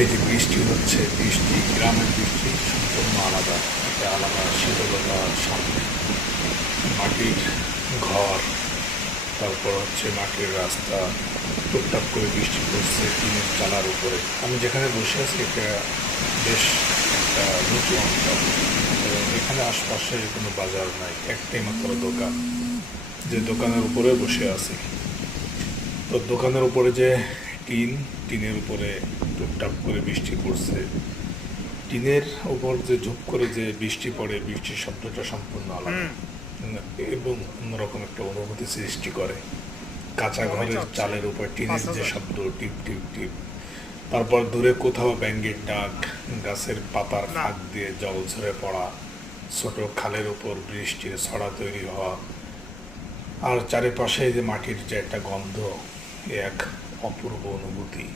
এই যে বৃষ্টি হচ্ছে, বৃষ্টি গ্রামের বৃষ্টি সম্পূর্ণ আলাদা, একটা আলাদা শীতলতা, শান্তি। মাটির ঘর, তারপর হচ্ছে মাটির রাস্তা, টুকটাক করে বৃষ্টি পড়ছে টিনের চালার উপরে। আমি যেখানে বসে আছি এটা বেশ একটা নিচু অঞ্চল, এবং এখানে আশপাশে কোনো বাজার নাই, একটাই মাত্র দোকান, যে দোকানের উপরে বসে আছি। তো দোকানের উপরে যে টিনের উপরে টুকটাক করে বৃষ্টি পড়ছে, টিনের উপর যে ঝুপ করে যে বৃষ্টি পড়ে, বৃষ্টির শব্দটা সম্পূর্ণ আলাদা এবং অন্যরকম একটা অনুভূতি সৃষ্টি করে। কাঁচা ঘরের চালের উপর টিনের যে শব্দ, টিপ টিপ টিপ, তারপর দূরে কোথাও ব্যাঙের ডাক, গাছের পাতার ফাঁক দিয়ে জল ঝরে পড়া, ছোট খালের উপর বৃষ্টির ছড়া তৈরি হওয়া, আর চারিপাশে যে মাটির যে একটা গন্ধ, এক অপূর্ব অনুভূতি।